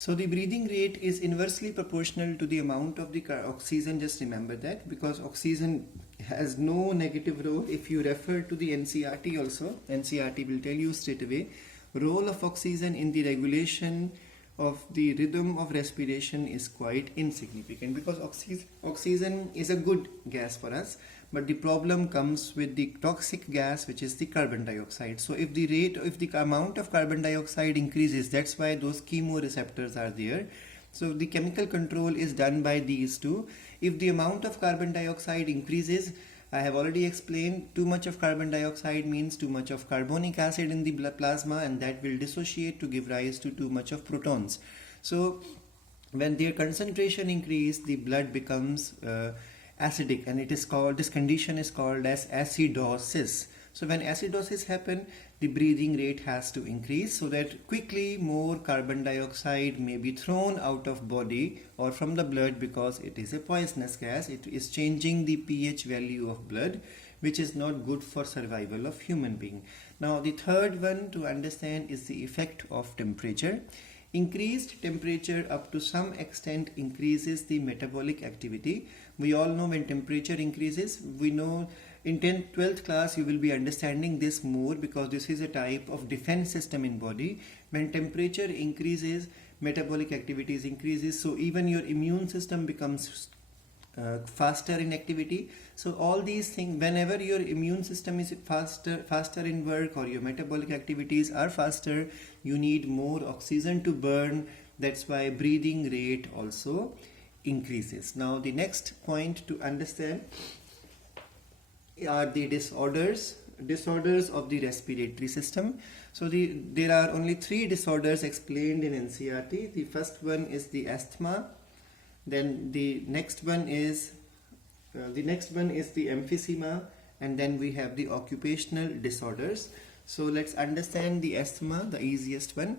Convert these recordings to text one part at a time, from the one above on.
So the breathing rate is inversely proportional to the amount of the oxygen. Just remember that, because oxygen has no negative role. If you refer to the NCRT also, NCRT will tell you straight away, role of oxygen in the regulation of the rhythm of respiration is quite insignificant, because oxygen is a good gas for us, but the problem comes with the toxic gas, which is the carbon dioxide. So if the amount of carbon dioxide increases, that's why those chemoreceptors are there. So the chemical control is done by these two. If the amount of carbon dioxide increases, I have already explained, too much of carbon dioxide means too much of carbonic acid in the blood plasma, and that will dissociate to give rise to too much of protons. So when their concentration increase, the blood becomes acidic, and this condition is called as acidosis. So when acidosis happens, the breathing rate has to increase, so that quickly more carbon dioxide may be thrown out of body or from the blood, because it is a poisonous gas. It is changing the pH value of blood, which is not good for survival of human being. Now the third one to understand is the effect of temperature. Increased temperature up to some extent increases the metabolic activity. We all know when temperature increases, we know in 10th, 12th class you will be understanding this more, because this is a type of defense system in body. When temperature increases, metabolic activities increases, so even your immune system becomes faster in activity. So all these things, whenever your immune system is faster in work, or your metabolic activities are faster, you need more oxygen to burn. That's why breathing rate also increases. Now the next point to understand are the disorders of the respiratory system. So there are only 3 disorders explained in NCRT. The first one is the asthma, then the next one is the emphysema, and then we have the occupational disorders. So let's understand the asthma, the easiest one.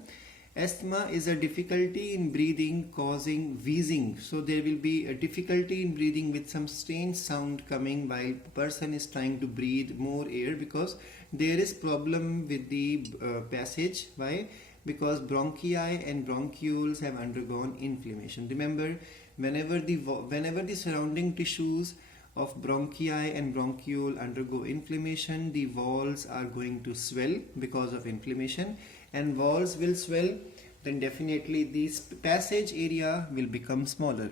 Asthma is a difficulty in breathing causing wheezing. So there will be a difficulty in breathing with some strange sound coming while the person is trying to breathe more air, because there is problem with the passage. Why? Because bronchi and bronchioles have undergone inflammation. Remember, whenever the surrounding tissues of bronchi and bronchiole undergo inflammation, the walls are going to swell because of inflammation, and walls will swell, then definitely this passage area will become smaller.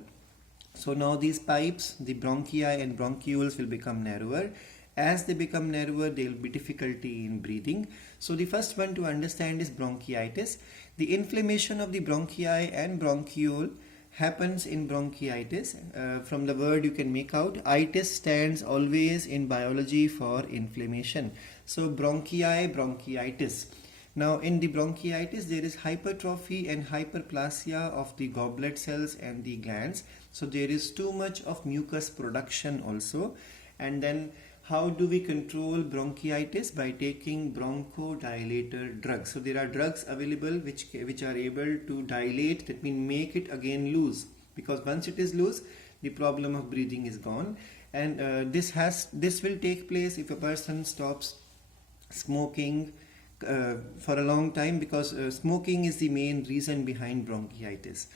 So now these pipes, the bronchi and bronchioles, will become narrower. As they become narrower, there will be difficulty in breathing. So the first one to understand is bronchitis. The inflammation of the bronchi and bronchiole happens in bronchitis. From the word you can make out, itis stands always in biology for inflammation. So bronchi, bronchitis. Now in the bronchitis, there is hypertrophy and hyperplasia of the goblet cells and the glands. So there is too much of mucus production also. And then how do we control bronchitis? By taking bronchodilator drugs. So there are drugs available which are able to dilate, that means make it again loose, because once it is loose, the problem of breathing is gone. And this will take place if a person stops smoking for a long time, because smoking is the main reason behind bronchitis.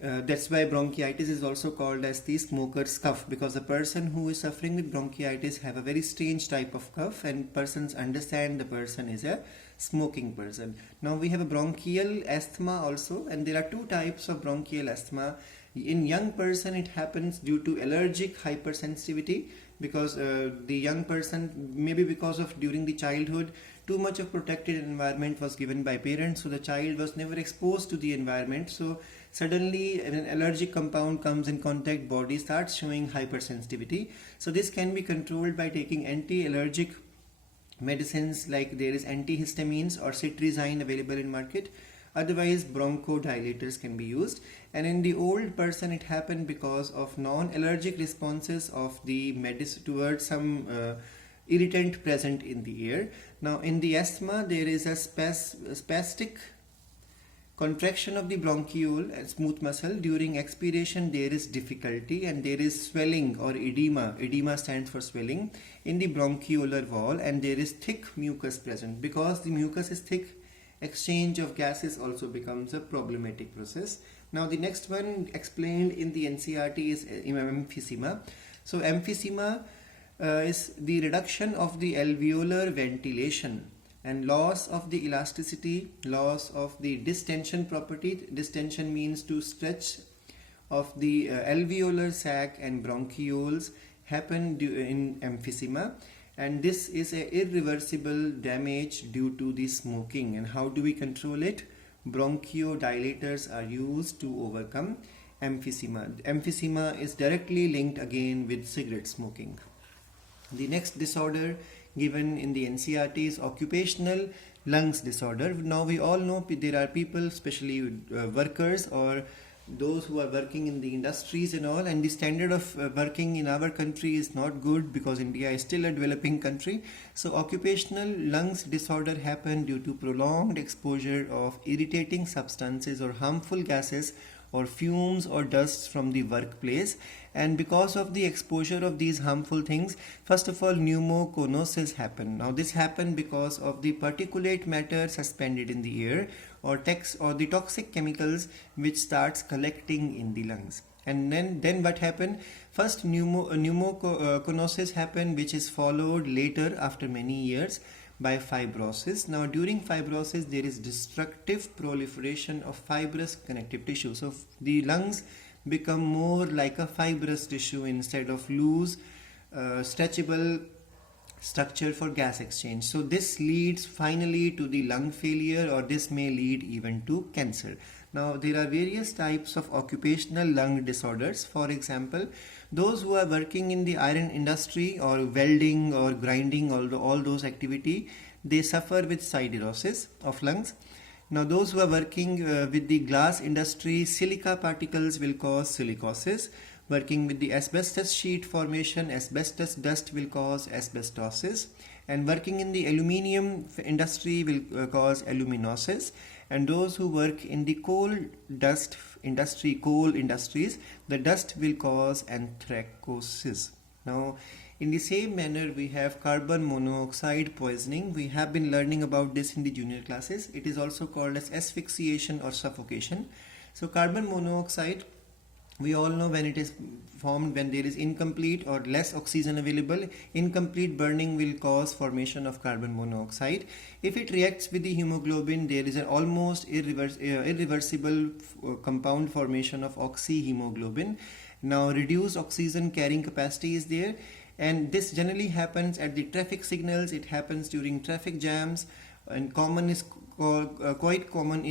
That's why bronchitis is also called as the smoker's cough, because the person who is suffering with bronchitis have a very strange type of cough, and persons understand the person is a smoking person. Now we have a bronchial asthma also, and there are 2 types of bronchial asthma. In young person, it happens due to allergic hypersensitivity, because the young person, maybe because of during the childhood, too much of protected environment was given by parents, so the child was never exposed to the environment. So suddenly an allergic compound comes in contact, body starts showing hypersensitivity. So this can be controlled by taking anti-allergic medicines, like there is antihistamines or cetirizine available in market. Otherwise bronchodilators can be used. And in the old person, it happened because of non-allergic responses of the medicine towards some irritant present in the air. Now in the asthma, there is a spastic contraction of the bronchiole and smooth muscle. During expiration, there is difficulty, and there is swelling or edema. Edema stands for swelling in the bronchiolar wall, and there is thick mucus present. Because the mucus is thick, exchange of gases also becomes a problematic process. Now the next one explained in the NCERT is emphysema. So emphysema is the reduction of the alveolar ventilation and loss of the elasticity, loss of the distension property. Distension means to stretch of the alveolar sac and bronchioles happen in emphysema, and this is a irreversible damage due to the smoking. And how do we control it? Bronchodilators are used to overcome emphysema. Emphysema is directly linked again with cigarette smoking. The next disorder given in the NCERT is occupational lungs disorder. Now we all know there are people, especially workers or those who are working in the industries and all, and the standard of working in our country is not good because India is still a developing country. So occupational lungs disorder happen due to prolonged exposure of irritating substances or harmful gases or fumes or dusts from the workplace. And because of the exposure of these harmful things, first of all, pneumoconiosis happen. Now this happen because of the particulate matter suspended in the air or the toxic chemicals which starts collecting in the lungs. And then what happened? First pneumoconiosis happen, which is followed later after many years by fibrosis. Now during fibrosis there is destructive proliferation of fibrous connective tissue. So the lungs become more like a fibrous tissue instead of loose stretchable structure for gas exchange. So this leads finally to the lung failure, or this may lead even to cancer. Now there are various types of occupational lung disorders. For example, those who are working in the iron industry or welding or grinding, all those activity, they suffer with siderosis of lungs. Now those who are working with the glass industry, silica particles will cause silicosis. Working with the asbestos sheet formation, asbestos dust will cause asbestosis. And working in the aluminium industry will cause aluminosis. And those who work in the coal industries, the dust will cause anthracosis. Now in the same manner, we have carbon monoxide poisoning. We have been learning about this in the junior classes. It is also called as asphyxiation or suffocation. So carbon monoxide, we all know when it is formed when there is incomplete or less oxygen available. Incomplete burning will cause formation of carbon monoxide. If it reacts with the hemoglobin, there is an almost irreversible compound formation of oxyhemoglobin. Now reduced oxygen carrying capacity is there, and this generally happens at the traffic signals. It happens during traffic jams, and quite common